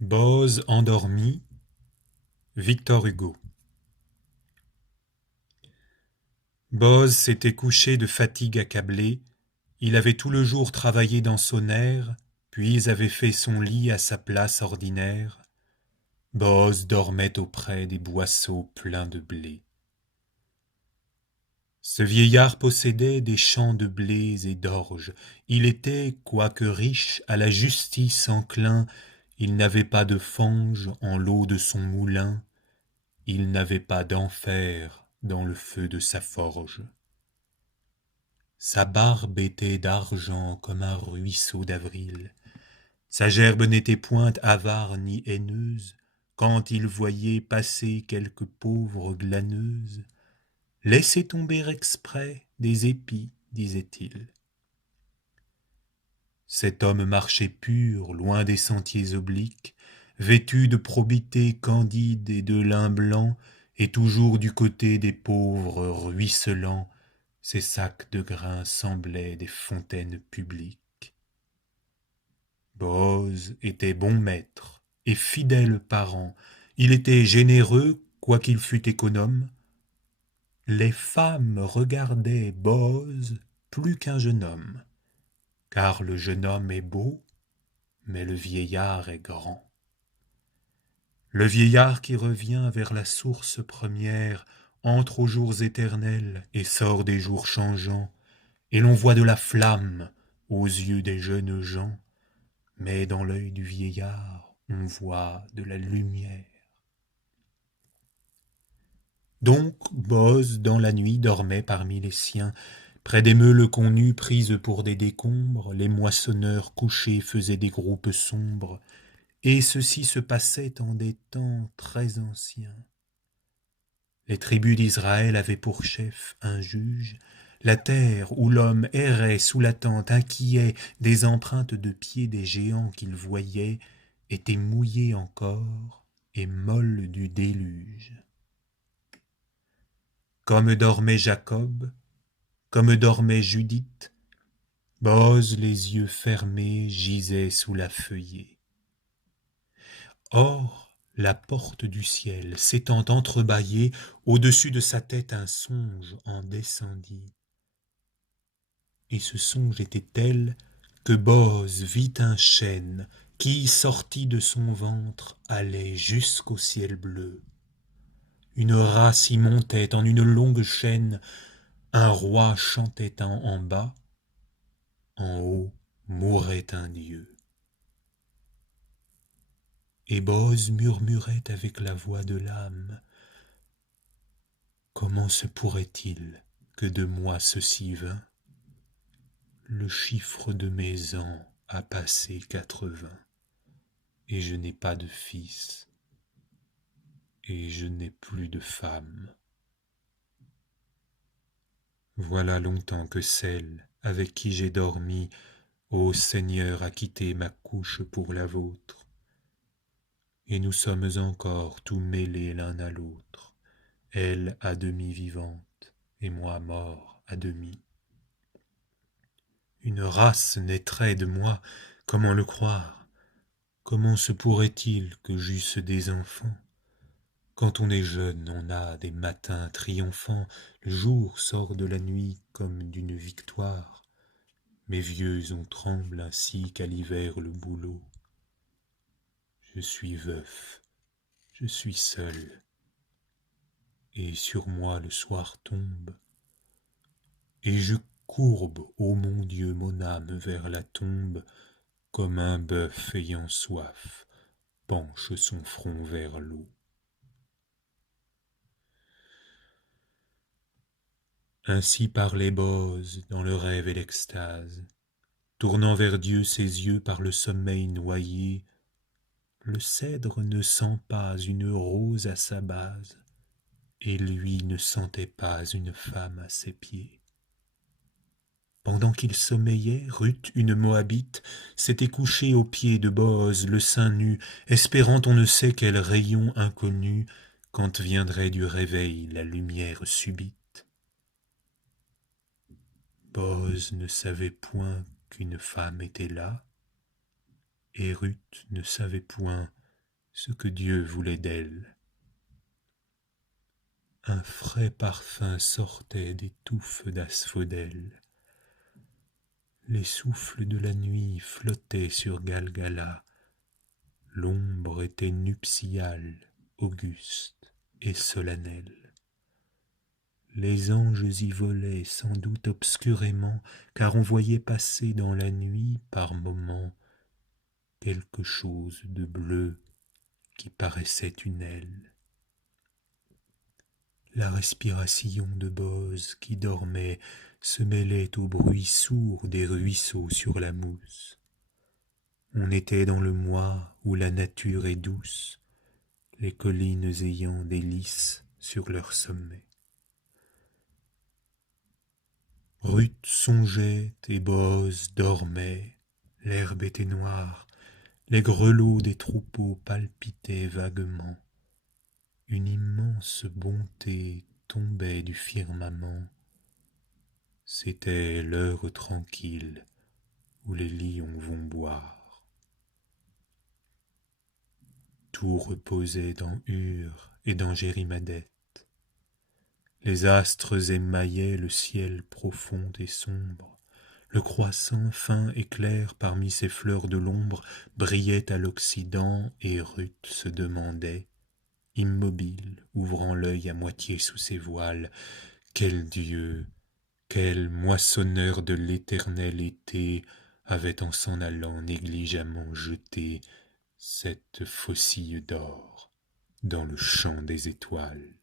Boz endormi, Victor Hugo. Boz s'était couché de fatigue accablé, il avait tout le jour travaillé dans son air, puis avait fait son lit à sa place ordinaire. Boz dormait auprès des boisseaux pleins de blé. Ce vieillard possédait des champs de blés et d'orge. Il était, quoique riche, à la justice enclin. Il n'avait pas de fange en l'eau de son moulin. Il n'avait pas d'enfer dans le feu de sa forge. Sa barbe était d'argent comme un ruisseau d'avril. Sa gerbe n'était point avare ni haineuse. Quand il voyait passer quelque pauvre glaneuse, laissez tomber exprès des épis, disait-il. Cet homme marchait pur, loin des sentiers obliques, vêtu de probité candide et de lin blanc, et toujours du côté des pauvres ruisselants, ses sacs de grains semblaient des fontaines publiques. Boz était bon maître et fidèle parent, il était généreux, quoiqu'il fût économe. Les femmes regardaient Boz plus qu'un jeune homme, car le jeune homme est beau, mais le vieillard est grand. Le vieillard qui revient vers la source première entre aux jours éternels et sort des jours changeants, et l'on voit de la flamme aux yeux des jeunes gens, mais dans l'œil du vieillard on voit de la lumière. Donc Boz dans la nuit dormait parmi les siens, près des meules qu'on eût prises pour des décombres, les moissonneurs couchés faisaient des groupes sombres, et ceci se passait en des temps très anciens. Les tribus d'Israël avaient pour chef un juge, la terre où l'homme errait sous la tente inquiet des empreintes de pieds des géants qu'il voyait était mouillée encore et molle du déluge. Comme dormait Jacob, comme dormait Judith, Boz les yeux fermés gisait sous la feuillée. Or, la porte du ciel s'étant entrebâillée, au-dessus de sa tête un songe en descendit. Et ce songe était tel que Boz vit un chêne qui, sorti de son ventre, allait jusqu'au ciel bleu. Une race y montait en une longue chaîne, un roi chantait en bas, en haut mourait un dieu. Et Boz murmurait avec la voix de l'âme, « Comment se pourrait-il que de moi ceci vint? Le chiffre de mes ans a passé 80, et je n'ai pas de fils, et je n'ai plus de femme. Voilà longtemps que celle avec qui j'ai dormi, ô Seigneur, a quitté ma couche pour la vôtre, et nous sommes encore tout mêlés l'un à l'autre, elle à demi vivante, et moi mort à demi. Une race naîtrait de moi, comment le croire? Comment se pourrait-il que j'eusse des enfants? Quand on est jeune, on a des matins triomphants, le jour sort de la nuit comme d'une victoire. Mes vieux, on tremble ainsi qu'à l'hiver le bouleau. Je suis veuf, je suis seul, et sur moi le soir tombe, et je courbe, ô mon Dieu, mon âme vers la tombe, comme un bœuf ayant soif penche son front vers l'eau. Ainsi parlait Boz dans le rêve et l'extase, tournant vers Dieu ses yeux par le sommeil noyé. Le cèdre ne sent pas une rose à sa base, et lui ne sentait pas une femme à ses pieds. Pendant qu'il sommeillait, Ruth, une Moabite, s'était couchée aux pieds de Boz, le sein nu, espérant on ne sait quel rayon inconnu, quand viendrait du réveil la lumière subite. Boz ne savait point qu'une femme était là, et Ruth ne savait point ce que Dieu voulait d'elle. Un frais parfum sortait des touffes d'asphodèle. Les souffles de la nuit flottaient sur Galgala. L'ombre était nuptiale, auguste et solennelle. Les anges y volaient sans doute obscurément, car on voyait passer dans la nuit par moments quelque chose de bleu qui paraissait une aile. La respiration de Bose qui dormait se mêlait au bruit sourd des ruisseaux sur la mousse. On était dans le mois où la nature est douce, les collines ayant des lys sur leurs sommets. Ruth songeait et Bose dormait, l'herbe était noire, les grelots des troupeaux palpitaient vaguement. Une immense bonté tombait du firmament. C'était l'heure tranquille où les lions vont boire. Tout reposait dans Ur et dans Jérimadette. Les astres émaillaient le ciel profond et sombre. Le croissant fin et clair parmi ces fleurs de l'ombre brillait à l'Occident et Ruth se demandait, immobile, ouvrant l'œil à moitié sous ses voiles, quel Dieu, quel moissonneur de l'éternel été avait en s'en allant négligemment jeté cette faucille d'or dans le champ des étoiles.